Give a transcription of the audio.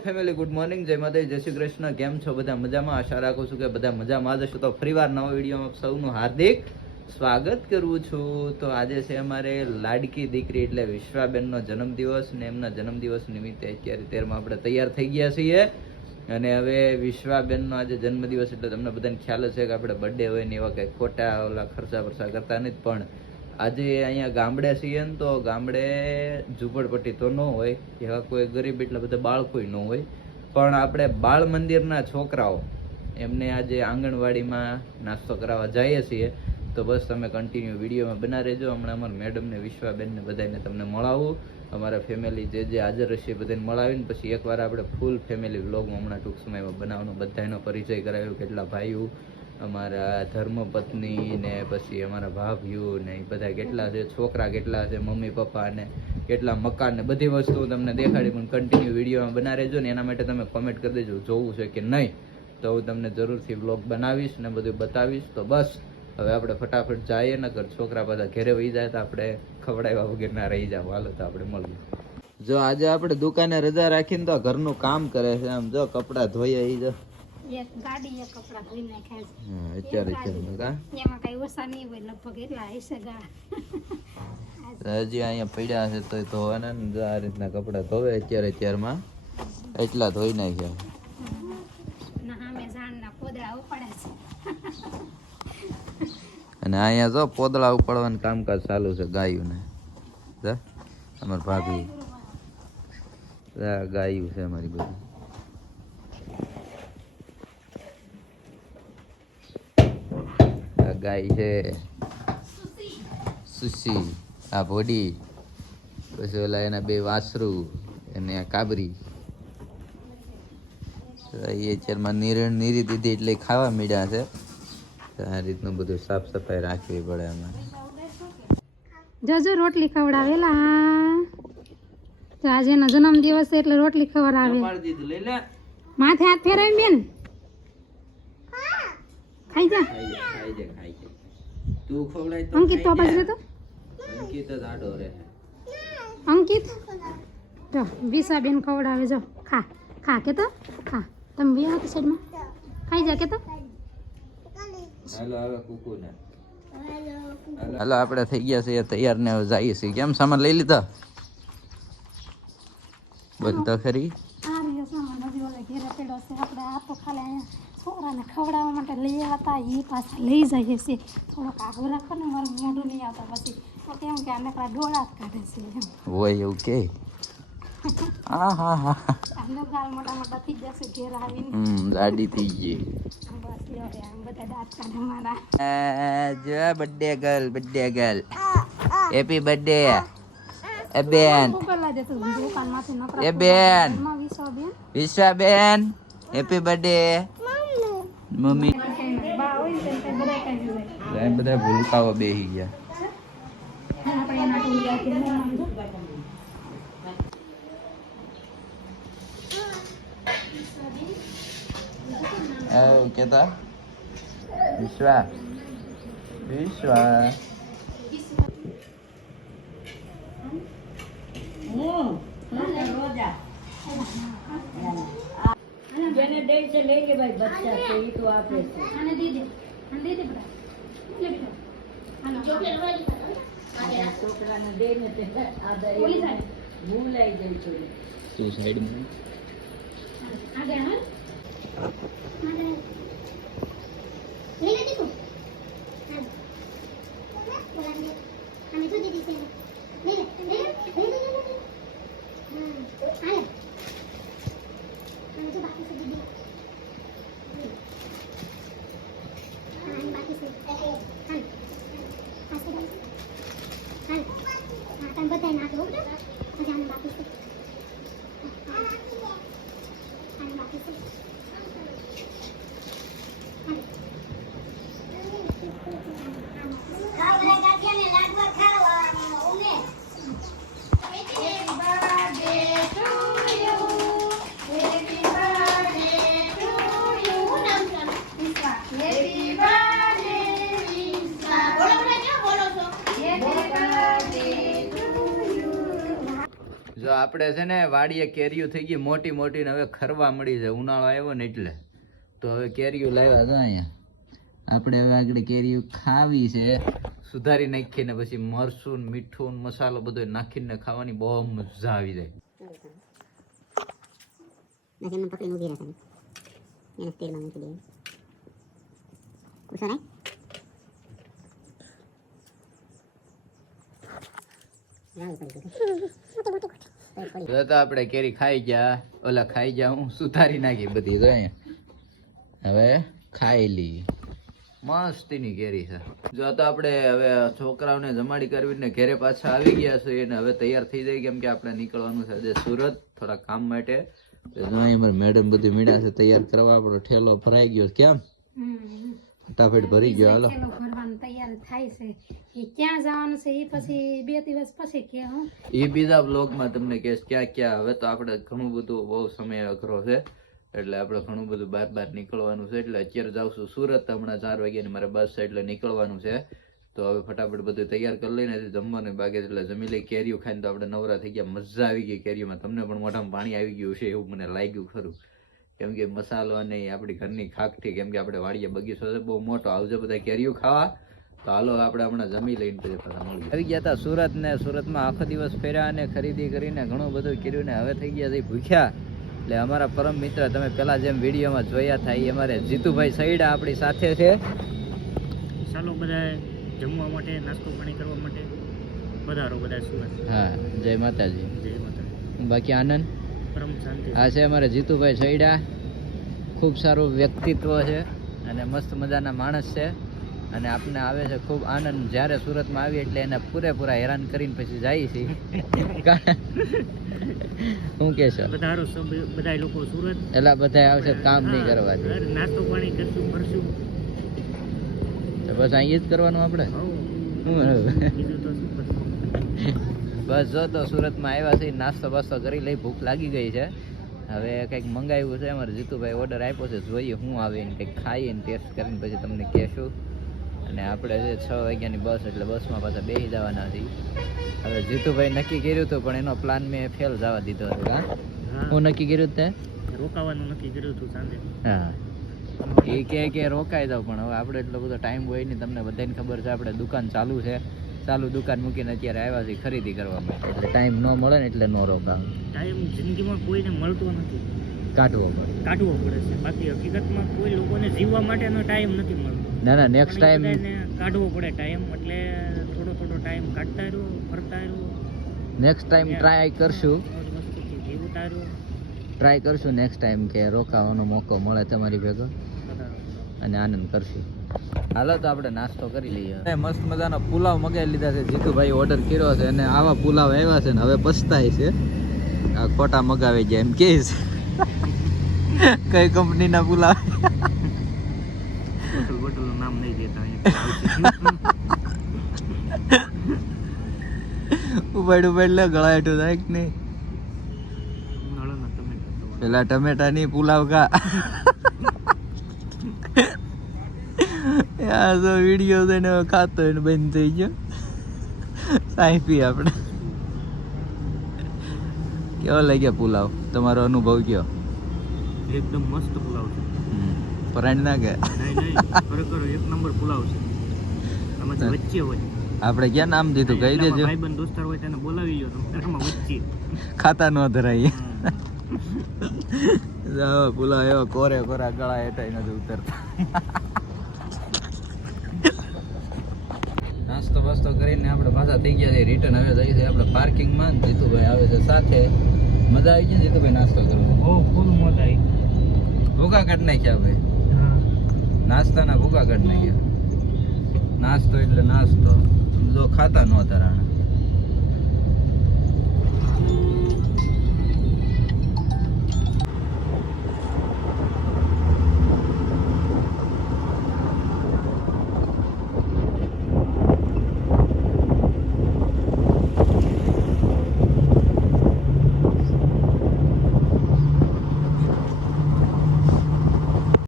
Family good morning, જય માતાજી, જય શ્રી કૃષ્ણ. કેમ છો બધા? મજામાં? આશા રાખું છું કે બધા મજામાં જ હશો. તો ફરીવાર નવા વિડીયોમાં સૌનું હાર્દિક સ્વાગત કરું છું. તો આજે છે અમારે લાડકી દીકરી એટલે વિશ્વાબેનનો જન્મદિવસ ને એમના જન્મદિવસ નિમિત્તે અત્યારે 13માં આપણે તૈયાર થઈ ગયા છીએ. અને હવે વિશ્વાબેનનો આજે જન્મદિવસ એટલે તમને બધાને ખ્યાલ જ છે કે આપણે બર્થડે હોય ને એવા કંઈ ખોટા ઓલા ખર્ચા બરસા કરતા નથી. પણ આજે અહીંયા ગામડે છીએ ને તો ગામડે ઝૂંપડપટ્ટી તો ન હોય, એવા કોઈ ગરીબ એટલા બધા બાળકો ન હોય, પણ આપણે બાળ મંદિરના છોકરાઓ એમને આજે આંગણવાડીમાં નાસ્તો કરાવવા જઈએ છીએ. તો બસ તમે કન્ટિન્યુ વિડીયોમાં બના રહેજો. હમણાં અમારા મેડમને વિશ્વાબેનને બધાને તમને મળાવું, અમારા ફેમિલી જે હાજર હશે બધાને મળાવીને પછી એકવાર આપણે ફૂલ ફેમિલી વ્લોગમાં હમણાં ટૂંક સમયમાં બનાવવાનો બધાનો પરિચય કરાવ્યો. કેટલા ભાઈઓ, અમારા ધર્મપત્ની ને પછી અમારા ભાભીઓ ને એ બધા કેટલા છે, છોકરા કેટલા છે, મમ્મી પપ્પા ને કેટલા મકાન ને બધી વસ્તુ તમને દેખાડી. પણ કન્ટિન્યુ વિડીયોમાં બના રહેજો ને એના માટે તમે કોમેન્ટ કરી દેજો જોવું છે કે નહીં, તો હું તમને જરૂરથી વ્લોગ બનાવીશ ને બધું બતાવીશ. તો બસ હવે આપણે ફટાફટ જઈએ, નકર છોકરા બધા ઘરે વહી જાય તો આપણે ખવડાવ્યા વગર ના રહી જાવ. હાલો તો આપણે મળીએ. જો આજે આપણે દુકાને રજા રાખીને તો ઘરનું કામ કરે છે. આમ જો કપડા ધોઈએ ઈ જો એક ગાડી એક કપડા ધોઈ નાખ્યા છે. હા અત્યારે એમાં કઈ ઓછા નહીં હોય, લગભગ એટલા હશે ગા. હજી અહીંયા પડ્યા છે તો ધોવાના ને આ રીતના કપડા ધોવે અત્યારમાં એટલા ધોઈ નાખ્યા. સામે ઝાડના પોદળા ઉપાડે છે. અને અહીંયા જો પોદળા ઉપાડવાનું કામકાજ ચાલુ છે ગાયુંને. અમારી ભાભી ગાયું છે અમારી બધી. ગાય છે સુસી, આ ભોડી, પછી ઓલા એના બે વાસરું અને આ કાબરી. એ ચરમાં નીરી દીધી એટલે ખાવા મીડ્યા છે. આ રીતનું બધું સાફ સફાઈ રાખવી પડે અમારે. જજો રોટલી ખવડાવેલા તો આજે એનો જન્મદિવસ છે એટલે રોટલી ખવડાવે. માથે હાથ ફેરવી બેન, ખાઈ જા. તું ખવડાય તો અંકિત તો બાજુ તો અંકિત જ આડો રહે. અંકિત જો વિશાબેન ખવડાવે. જો ખા ખા કે તો ખા. તમે બે હાથ સાઈડમાં ખાઈ જા કે તો. હાલો હવે કુકુ ને હાલો આપણે થઈ ગયા છીએ તૈયાર ને હવે જઈએ છીએ. કેમ સામાન લઈ લીધા? બોલ તો ખરી. આ રહ્યો સામાન હજી ઓલે ઘેરે પડ્યો છે. આપણે આ તો ખાલી અહીંયા છોકરાને ખવડાવવા માટે લઈ આવતા, એ પાછા લઈ જઈએ છીએ. થોડોક આગળ રાખો ને, મારું મોઢું નહીં આવતા પછી તો કેમ કે આને પેલા ડોળા જ કાઢે છે એમ હોય એવું કે. હા હા હા આમને ગાલ મોટા મોટા થઈ જશે ઘેર આવીને. ગાડી થઈ ગઈ. બસ લ્યો રે, આમ બધા દાંત કાઢે મારા. જો બર્થડે ગર્લ હેપી બર્થડે એ બેન, એ બેન વિશ્વાબેન હેપી બર્થડે મમ્મી. બધા ભૂલકાઓ બેસી ગયા. કેતા વિશ્વા જેને દે છે લઈ લે ભાઈ, બચ્ચા છે એ તો આપે છે. આને દે દે, આને દે દે બડા. લે બેટા આનો ચોકલેટ વાળી આ છોકરાને દે ને તે આ દે ભૂલાઈ જાય છે. તું સાઈડમાં આગે હા આગે લઈ લે દીકુ. હા બોલા દે આને તો દીદી છે. લઈ લે લઈ લે લઈ લે. હા આલે આને તો બાકી છે દીદી. આને બાકી છે. હા આ છે હા હા તને બધાય નાખ લો બેટા. પછી આને બાકી છે. આને બાકી છે. જો આપણે છે ને વાડીએ કેરીઓ થઈ ગઈ મોટી મોટી ને હવે ખરવા મળી છે, ઉનાળો આવ્યો ને એટલે. તો હવે કેરીઓ લાવ્યા છે અહીંયા. આપણે હવે આગળ કેરીઓ ખાવી છે, સુધારી નાખીને પછી મરચું ને મીઠું ને મસાલો બધો નાખીને ખાવાની બહુ મજા આવી જાય. જો તો આપણે કેરી ખાઈ ગયા, ઓલા ખાઈ ગયા, હું સુધારી નાખી બધી. જો અહીંયા હવે ખાઈ લઈ. મસ્તીની કેરી છે. જો તો આપણે હવે છોકરાઓને જમાડી કરવીને ઘરે પાછા આવી ગયા છે અને હવે તૈયાર થઈ જાય, કેમ કે આપણે નીકળવાનું છે આજે સુરત થોડા કામ માટે. મેડમ બધી મીડા છે તૈયાર કરવા. આપણો ઠેલો ભરાઈ ગયો. કેમ ફટાફટ ભરી ગયો. હાલો ભરવાનું તૈયાર થાય છે. એ ક્યાં જવાનું છે એ પછી 2 દિવસ પછી કે હું એ બીજા બ્લોગમાં તમને કહેશ ક્યાં ક્યાં. હવે તો આપણે ઘણું બધું બહુ સમય અઘરો છે એટલે આપણે ઘણું બધું બહાર નીકળવાનું છે. એટલે અત્યારે જાઉં છું સુરત. હમણાં 4 વાગ્યાની મારે બસ છે એટલે નીકળવાનું છે. તો હવે ફટાફટ બધું તૈયાર કરી લઈને જમવાનું બાકી એટલે જમી લઈ. કેરીઓ ખાઈને તો આપણે નવરા થઈ ગયા. મજા આવી ગઈ કેરીઓમાં. તમને પણ મોઢામાં પાણી આવી ગયું છે એવું મને લાગ્યું ખરું, કેમ કે મસાલો અને આપણી ઘરની ખાકઠી, કેમ કે આપણે વાડીએ બગીચો છે બહુ મોટો. આવજો બધા કેરીઓ ખાવા. તો હાલો આપણે હમણાં જમી લઈને પછી પાછા મળીએ. આવી ગયા હતા સુરત ને સુરતમાં આખો દિવસ ફેર્યા અને ખરીદી કરીને ઘણું બધું કર્યું ને હવે થઈ ગયા છે ભૂખ્યા. એટલે અમારા પરમ મિત્ર તમે પેલા જેમ વિડીયોમાં જોયા હતા એ અમારે જીતુભાઈ સૈડા આપણી સાથે છે. ચાલો બધા જમવા માટે, નાસ્તો પાણી કરવા માટે પધારો બધા સુરત. હા, જય માતાજી. જય માતાજી. બાકી આનંદ પરમ શાંતિ. આ છે અમારે જીતુભાઈ સૈડા. ખૂબ સારું વ્યક્તિત્વ છે અને મસ્ત મજાના માણસ છે અને આપને આવે છે ખૂબ આનંદ. જ્યારે સુરતમાં આવીએ એટલે એને પૂરેપૂરા હેરાન કરીને પછી જાય છે. શું કહેશો? પધારો બધા લોકો સુરત. એટલે બધા આવશે કામ નહીં કરવા દે. નાસ્તો પાણી કરશું, ફરશું. તો બસ અહીં જ કરવાનું આપણે. બીજું તો શું કરશું? બસ જો તો સુરતમાં આવ્યા છે, નાસ્તો બાસ્તો કરી લઈ. ભૂખ લાગી ગઈ છે. હવે કંઈક મંગાવ્યું છે અમારે જીતુભાઈ, ઓર્ડર આપ્યો છે. જોઈએ શું આવે ને કંઈક ખાઈએ ને ટેસ્ટ કરીને પછી તમને કહેશું. અને આપણે જે 6 વાગ્યાની બસ એટલે બસમાં પાછા બેસી જવાના છીએ. હવે જીતુભાઈ નક્કી કર્યું હતું પણ એનો પ્લાન મેં ફેલ જવા દીધો હતો. હા, હું નક્કી કર્યું તે રોકાવાનું નક્કી કર્યું હતું સાંજે. હા, એ કે રોકાઈ જાવ પણ હવે આપણે એટલો બધો ટાઈમ હોય નહીં. તમને બધાને ખબર છે આપણે દુકાન ચાલુ છે, ચાલુ દુકાન મૂકીને અત્યારે આવ્યા છીએ ખરીદી કરવા માટે. એટલે ટાઈમ ન મળે ને એટલે ન રોકાવ. ટાઈમ જિંદગીમાં કોઈને મળતો નથી, કાઢવો પડે છે. બાકી હકીકતમાં કોઈ લોકોને જીવવા માટેનો ટાઈમ નથી મળતો. ના નેક્સ્ટ ટાઈમ કાઢવો પડે ટાઈમ. એટલે થોડો ટાઈમ કાઢતા રહ્યો, ફરતા રહ્યો. નેક્સ્ટ ટાઈમ ટ્રાય કરશું. જીવતા રહ્યો. ટ્રાય કરશું નેક્સ્ટ ટાઈમ કે રોકાવાનો મોકો મળે તમારી ભેગો અને આનંદ કરશું. હાલો તો આપણે નાસ્તો કરી લઈએ. મસ્ત મજાનો પુલાવ મગાવી લીધા છે. જીતુભાઈ ઓર્ડર કર્યો છે અને આવા પુલાવ આવ્યા છે ને હવે પસ્તાય છે. આ ખોટા મગાવી ગયા એમ કે છે. કઈ કંપનીના પુલાવ? બોટલનું નામ નહીં દેતા. ઉપાડ લે ગળા હેઠું થાય કે નહીં. પેલા ટમેટા ની પુલાવ કા આ તો વિડીયો છે ને ખાતો હોય ને બંધ થઈ ગયો. સાઈપી આપણે કેવો લાગ્યો પુલાવ? તમારો અનુભવ કયો? એકદમ મસ્ત પુલાવ છે. પરાણ ના કે નહીં ખરેખર એક નંબર પુલાવ છે. આમાં વચ્ચે હોય આપણે ક્યાં નામ દીધું કહી દેજો. ભાઈબંધ દોસ્તાર હોય તેને બોલાવી ગયો તમે આમાં વચ્ચે ખાતા ન ધરાય. પુલાવ એવો કોરા ગળા હેઠા નથી ઉતરતા. નાસ્તો બાસ્તો કરીને આપણે પાછા થઈ ગયા છે રિટર્ન. હવે જઈએ છીએ આપણે પાર્કિંગમાં. જીતુભાઈ આવે છે સાથે. મજા આવી ગઈ જીતુભાઈ નાસ્તો કરવાનો? બહુ ફૂલ મજા આવી. ભૂખા કાઢ નાખ્યા ભાઈ. નાસ્તાના ભૂખા કાઢ નાખ્યા. નાસ્તો એટલે નાસ્તો જો ખાતા ન ધરાણા.